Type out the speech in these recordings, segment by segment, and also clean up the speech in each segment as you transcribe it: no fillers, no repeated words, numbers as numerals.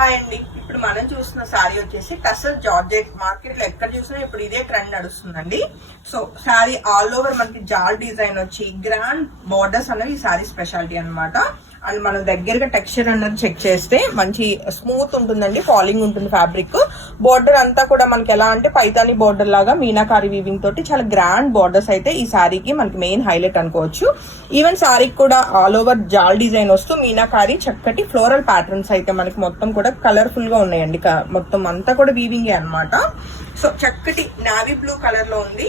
Hi అండి, ఇప్పుడు మనం చూస్తున్న శారీ వచ్చేసి టసర్ జార్జెట్. మార్కెట్ లో ఎక్కడ చూసినా ఇప్పుడు ఇదే ట్రెండ్ నడుస్తుందండి. సో శారీ ఆల్ ఓవర్ మనకి జాల్ డిజైన్ వచ్చి గ్రాండ్ బార్డర్స్ అనేవి ఈ శారీ స్పెషాలిటీ అనమాట. అండ్ మనం దగ్గరగా టెక్స్చర్ అన్నది చెక్ చేస్తే మంచి స్మూత్ ఉంటుందండి, ఫాలింగ్ ఉంటుంది ఫ్యాబ్రిక్. బోర్డర్ అంతా కూడా మనకి ఎలా అంటే పైతాని బోర్డర్ లాగా మీనాకారి వీవింగ్ తోటి చాలా గ్రాండ్ బోర్డర్స్ అయితే ఈ శారీకి మనకి మెయిన్ హైలైట్ అనుకోవచ్చు. ఈవెన్ శారీకి కూడా ఆల్ ఓవర్ జాల్ డిజైన్ వస్తూ మీనాకారి చక్కటి ఫ్లోరల్ ప్యాటర్న్స్ అయితే మనకి మొత్తం కూడా కలర్ఫుల్ గా ఉన్నాయండి. మొత్తం అంతా కూడా వీవింగే అనమాట. సో చక్కటి నావీ బ్లూ కలర్ లో ఉంది.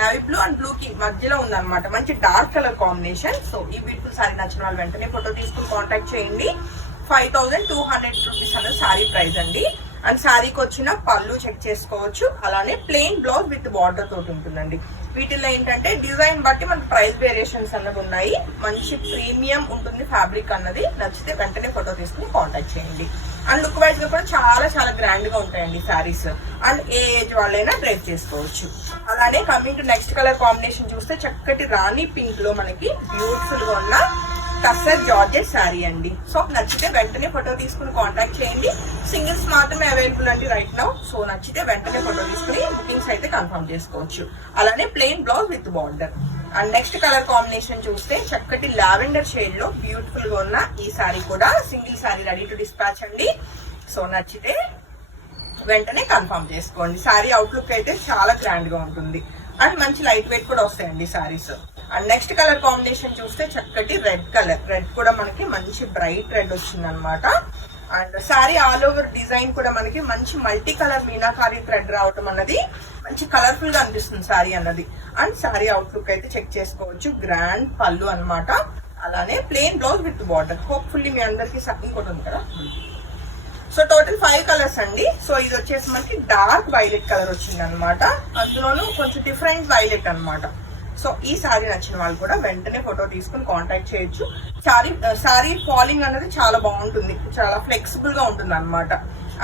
నావీ బ్లూ అండ్ బ్లూ కి మధ్యలో ఉంది అనమాట. మంచి డార్క్ కలర్ కాంబినేషన్. సో ఈ బ్యూటిఫుల్ సారీ నచ్చిన వాళ్ళు వెంటనే ఫోటో తీసుకుని కాంటాక్ట్ చేయండి. 5200 రూపీస్ అనేది సారీ ప్రైస్ అండి. అండ్ శారీకి వచ్చిన పళ్ళు చెక్ చేసుకోవచ్చు. అలానే ప్లెయిన్ బ్లౌజ్ విత్ బార్డర్ తోటి ఉంటుందండి. వీటిల్లో ఏంటంటే డిజైన్ బట్టి మనకి ప్రైస్ వేరియేషన్స్ అన్నది ఉన్నాయి. మంచి ప్రీమియం ఉంటుంది ఫ్యాబ్రిక్ అన్నది. నచ్చితే వెంటనే ఫోటో తీసుకుని కాంటాక్ట్ చేయండి. అండ్ లుక్ వైజ్ గా కూడా చాలా చాలా గ్రాండ్ గా ఉంటాయండి శారీస్. అండ్ ఏ ఏజ్ వాళ్ళైనా డ్రైవ్ చేసుకోవచ్చు. అలానే coming to next colour combination చూస్తే చక్కటి రాణి పింక్ లో మనకి బ్యూటిఫుల్ గా ఉన్న టసర్ జార్జెట్ శారీ అండి. సో నచ్చితే వెంటనే ఫోటో తీసుకుని కాంటాక్ట్ చేయండి. సింగిల్స్ మాత్రమే అవైలబుల్ అండి రైట్ నౌ. సో నచ్చితే వెంటనే ఫోటో తీసుకుని బుకింగ్స్ అయితే కన్ఫర్మ్ చేసుకోవచ్చు. అలానే plain blouse with border. And next colour combination చూస్తే చక్కటి లావెండర్ షేడ్ లో బ్యూటిఫుల్ గా ఉన్న ఈ శారీ కూడా single sari ready to dispatch అండి. సో నచ్చితే వెంటనే కన్ఫర్మ్ చేసుకోండి. శారీ అవుట్లుక్ అయితే చాలా గ్రాండ్ గా ఉంటుంది. అండ్ మంచి లైట్ వెయిట్ కూడా వస్తాయండి saris. And next colour combination చూస్తే చక్కటి రెడ్ కలర్. రెడ్ కూడా మనకి మంచి బ్రైట్ రెడ్ వచ్చింది అనమాట. And sari all over design కూడా మనకి మంచి మల్టీ కలర్ మీనాకారి థ్రెడ్ రావటం అన్నది మంచి కలర్ఫుల్ గా అనిపిస్తుంది శారీ అన్నది. అండ్ శారీ అవుట్లుక్ అయితే చెక్ చేసుకోవచ్చు. గ్రాండ్ పళ్ళు అనమాట. అలానే plain blouse with border. Hopefully మీ అందరికి ఇంకోటి ఉంది కదా. సో టోటల్ 5 కలర్స్ అండి. సో ఇది వచ్చేసి మనకి డార్క్ వైలెట్ కలర్ వచ్చింది అనమాట. అందులోనూ కొంచెం డిఫరెంట్ వైలెట్ అనమాట. సో ఈ శారీ నచ్చిన వాళ్ళు కూడా వెంటనే ఫోటో తీసుకుని కాంటాక్ట్ చేయొచ్చు. శారీ ఫాలింగ్ అనేది చాలా బాగుంటుంది, చాలా ఫ్లెక్సిబుల్ గా ఉంటుంది అనమాట.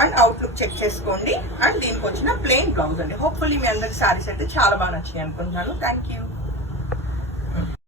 అండ్ అవుట్లుక్ చెక్ చేసుకోండి. అండ్ దీనికి వచ్చిన ప్లెయిన్ బ్లౌజ్ అండి. హోప్ఫుల్లీ మీ అందరికి శారీస్ అయితే చాలా బాగా నచ్చాయి అనుకుంటున్నాను. Thank you.